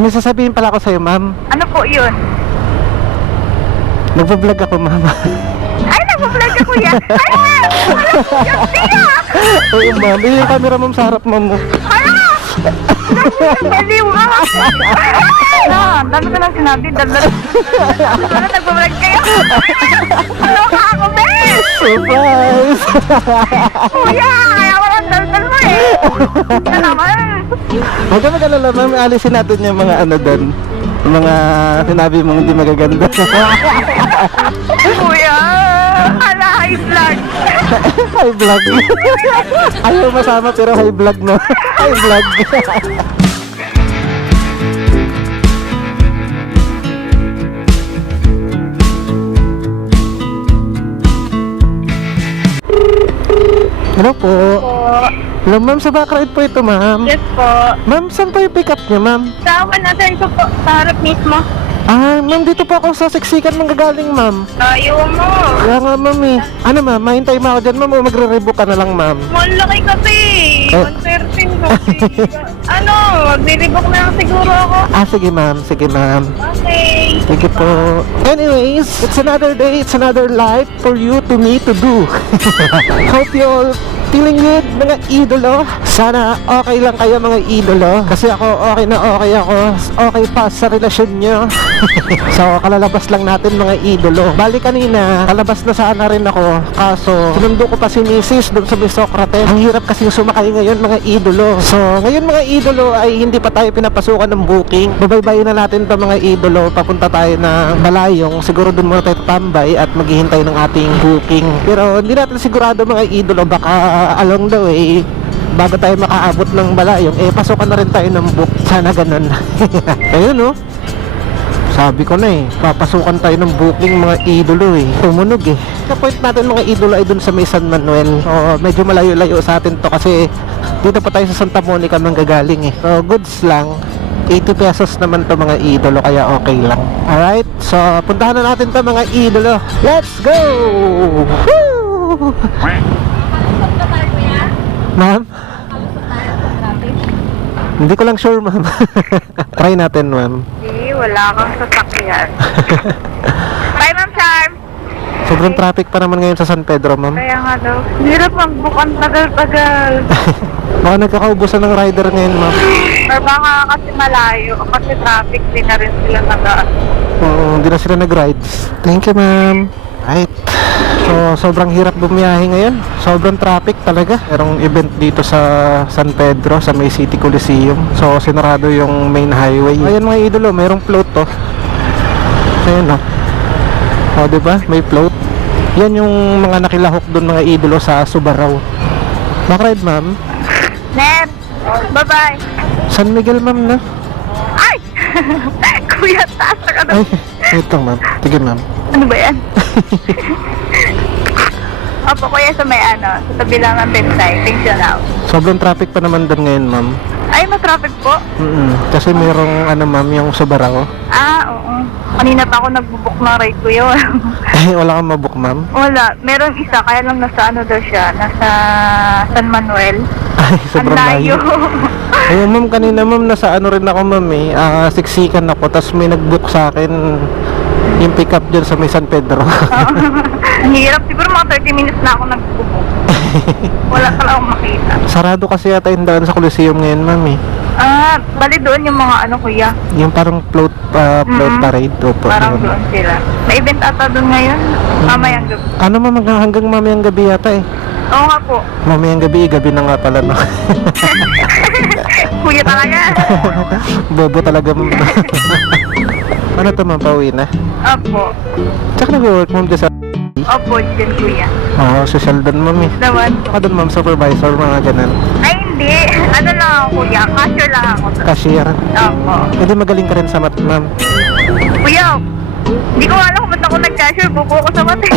May sasabihin pala ako sa'yo, ma'am. Ano po yun? Nagpa-vlog ako, ma'am. Ay, nag-vlog ka, kuya. Ay, yung tiya. Oo, ma'am. Yung camera, ma'am, sa harap, ma'am. Hala! Baliw ka. Dami ko lang sinabi. Dami nag-vlog kayo. Hello ka ako, Ben. Surprise! Kuya, kaya walang daldal mo eh. Ano naman? Huwag ka mag-alala, ma'am. Alisin natin yung mga ano doon. Yung mga sinabi mong hindi magaganda. Kuya, hala, high vlog. High vlog. Ayaw masama pero high vlog, no? High vlog. Hello po. Hello, ma'am. Sa background po ito, ma'am. Yes po. Ma'am, saan po yung pick up niya, ma'am? Sa natin ko po, sa harap mismo. Ah, ma'am, dito po ako sa siksikan manggagaling, ma'am. Ayaw mo. Kaya nga, ma'am, eh. Ano, ma'am? Mahintay mo ako dyan, ma'am, o magre-rebook ka na lang, ma'am? Malaki kasi. Oh. 113 kasi. Ano, magre-rebook na lang siguro ako. Ah, sige, ma'am. Sige, ma'am. Okay. Sige po. Anyways, it's another day, it's another life for you to me to do. Hope you all feeling good, mga idolo. Sana okay lang kayo, mga idolo. Kasi ako, okay na okay ako. Okay pa sa relasyon nyo. So, kalalabas lang natin, mga idolo. Bali kanina, kalabas na sana rin ako. Kaso, sinundo ko pa si Mrs. doon sa may Socrates. Ang hirap kasi sumakay ngayon, mga idolo. So, ngayon, mga idolo, ay hindi pa tayo pinapasukan ng booking. Babaybayin na natin pa, mga idolo. Papunta tayo ng Balayong. Siguro doon muna tayo tatambay at maghihintay ng ating booking. Pero hindi natin sigurado, mga idolo, baka along the way, bago tayo makaabot ng Balayong, eh pasukan na rin tayo ng book. Sana ganun. Ayun, no? Sabi ko na eh, papasukan tayo ng booking, mga idolo eh. Tumunog eh. Sa point natin, mga idolo, ay dun sa may San Manuel. So, medyo malayo-layo sa atin to kasi dito pa tayo sa Santa Monica manggagaling eh. So, goods lang. 80 pesos naman to, mga idolo, kaya okay lang. Alright, so puntahan na natin to, mga idolo. Let's go! Woo! Ma'am? Hindi ko lang sure, ma'am. Try natin, ma'am. Hindi, wala kang sasakyan. Bye, Ma'am Charm. Sobrang traffic pa naman ngayon sa San Pedro, ma'am. Kaya nga daw. Hirap mag-book ang tagal-tagal. Baka nagkakaubusan ng rider ngayon, ma'am. Or baka kasi malayo. Kasi traffic din na rin sila nagaan. Oo, hindi na sila nag-rides. Thank you, ma'am. Right. So, sobrang hirap bumiyahe ngayon. Sobrang traffic talaga. Merong event dito sa San Pedro, sa May City Coliseum. So, sinarado yung main highway. Ayan, mga idolo, merong float to. Ayan, oh. O, diba? May float. Yan yung mga nakilahok doon, mga idolo, sa Subarao. Bakride, ma'am. Nen, bye-bye. San Miguel, ma'am, na? Ay! Kuya, taas ka na. Ay, ito, ma'am. Sige, ma'am. Ano ba yan? Opo, kuya, sa may ano, sa tabi lang ng Bentay, Tension House. Sobrang traffic pa naman doon ngayon, ma'am. Ay, ma-traffic po? Kasi merong, ano, ma'am, yung Subarao. Ah, oo. Kanina pa ako nagbubook ng ride ko yun. Ay, wala kang mabook, ma'am? Wala. Meron isa, kaya lang nasa ano daw siya, nasa San Manuel. Ay, sobrang Ang layo. Ayun, ma'am, kanina, ma'am, nasa ano rin ako, ma'am, eh. Siksikan ako, tapos may nag-book sa akin yung pick up dyan sa may San Pedro. Ang hirap. Siguro mga 30 minutes na ako nagbubook. Wala pala akong makita. Sarado kasi yata yung daan sa Coliseum ngayon, ma'am, eh. Ah, bali doon yung mga ano, kuya. Yung parang float parade. Opo, Parang yun. doon sila. May event ata doon ngayon. Mamayang gabi. Ano, ma'am, hanggang mamayang gabi yata, eh. Oo nga po. Mamayang gabi na nga pala, no? Kuya talaga. Bobo talaga, ma'am. Ano to, ma'am, pauwi na? Opo. Tsaka nag-work, ma'am, dyan sa... Opo, dyan kuya. Oo, social doon, ma'am, eh. Naman. Saka doon, ma'am, supervisor, mga ganun. Ay, hindi. Ano lang ako, kuya. Cashier lang ako. Cashier. Opo. Hindi, magaling ka rin sa math, ma'am. Kuya, hindi ko alam kung ba't ako nag-cashier. Buko ko sa mati.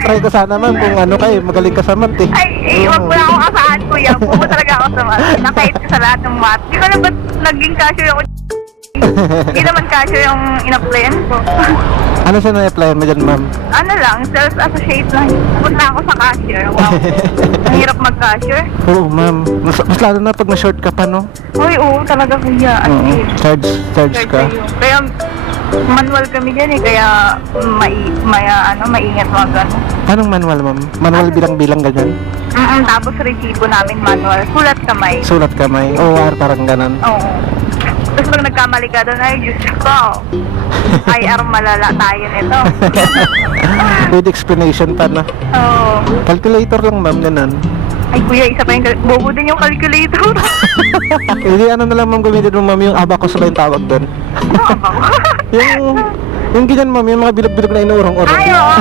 Try ko sana, ma'am, kung ano kayo, magaling ka sa math, eh. Ay, wag mo na akong asahan, kuya. Buko talaga ako sa mati. Nakait ko sa lahat ng math. Hindi ko alam ba't naging cashier ako. Hindi naman cashier yung in-applyan ko. Ano siya na-apply mo dyan, ma'am? Ano lang, self-associate lang. Punta ako sa cashier. Wow. Ang hirap mag-cashier. Oo, ma'am. Mas lalo na pag na-short ka pa, no? Uy, oo, talaga kuya. As Oo. in. Charge ka. Kaya manual kami dyan eh, kaya maingat mga gano'n. Anong manual, ma'am? Manual bilang-bilang ganyan? Tapos resibo namin manual, sulat kamay. Sulat kamay. OR, parang ganon. Oo. Tapos pag nagkamali ka doon, ay Diyos ko, IR malala tayo nito. With explanation pa, no? Oo. Calculator lang, ma'am, ganon. Ay kuya, isa pa yung, bobo din yung calculator. Hindi, ano na lang, ma'am, gamitin mo, ma'am, yung abacus ba yung tawag doon? Yung ganyan, ma'am, yung mga bilog-bilog na inuurong-urong. Ay, oo.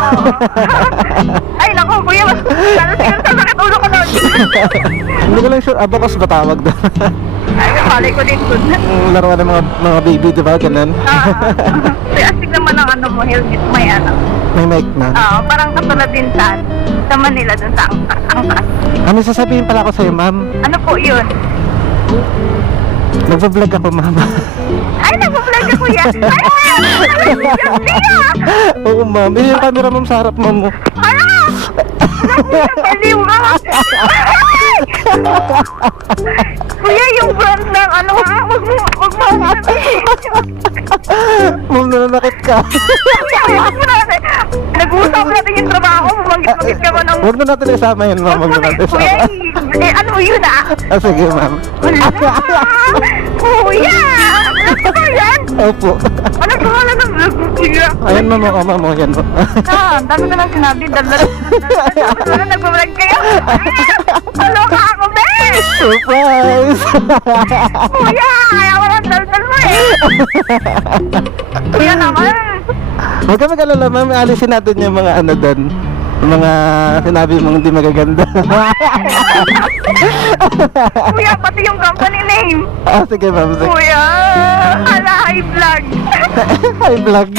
Ay, naku, kuya, mas lalo siguro sa sakit ulo ko nun. Hindi ko lang sure, abacus ba tawag doon? Ay, malay ko din dun. Yung laruan ng mga baby, di ba? Ganun. Kaya astig naman ang ano mo, helmet, may ano. May mic na. Parang katulad din sa Manila, dun sa angkas. Ano sasabihin pala ko sa'yo, ma'am? Ano po yun? Nagpa-vlog ako, ma'am. Ay, nag-vlog ka kuya. Ay, Oo, ma'am. Yung camera, ma'am, sa harap, ma'am. Oh. Ano? Baliw ka. Kuya, yung brand ng ano ha? Wag mo sabihin. Ma'am, nananakit ka. Nag-uusap natin yung trabaho. Bumangit-bangit ka ba ng... Huwag na natin isama yun, ma'am. Huwag na natin Kuya, isama. ano yun ah? Sige, ma'am. Wala. Kuya! Ano ba yan? Opo. Ano pangalan ng vlog mo, kuya? Ayan, ma'am. O, ma'am. O, yan po. Ang dami ko lang sinabi. Dala nag-vlog kayo. Hello ka ako, Ben! Surprise! Kuya! Kaya ko lang daldal mo eh. Kuya naman. Huwag ka mag-alala, ma'am. Alisin natin yung mga ano doon. Yung mga sinabi mong hindi magaganda. Kuya, pati yung company name. Sige, ma'am. Sige. Kuya! Hala, high vlog. Hi, vlog.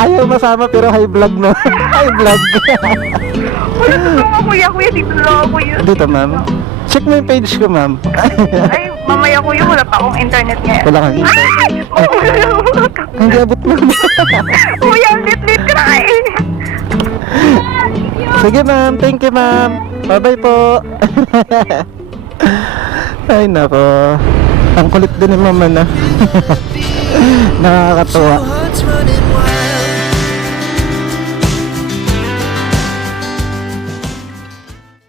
Ayaw masama pero hi vlog no. Hi vlog. Wala to mga kuya. Kuya, dito na lang ako, kuya. Dito, ma'am. Check mo yung page ko, ma'am. Ay, mamaya kuya, wala pa akong internet ngayon. Wala kang internet. Ay! Wala lang. Hindi abot mo. Kuya, lit-lit ka na eh. Sige, ma'am. Thank you, ma'am. Bye-bye po. Ay, nako. Ang kulit din ni mama na. Nakakatuwa. Hearts running wild.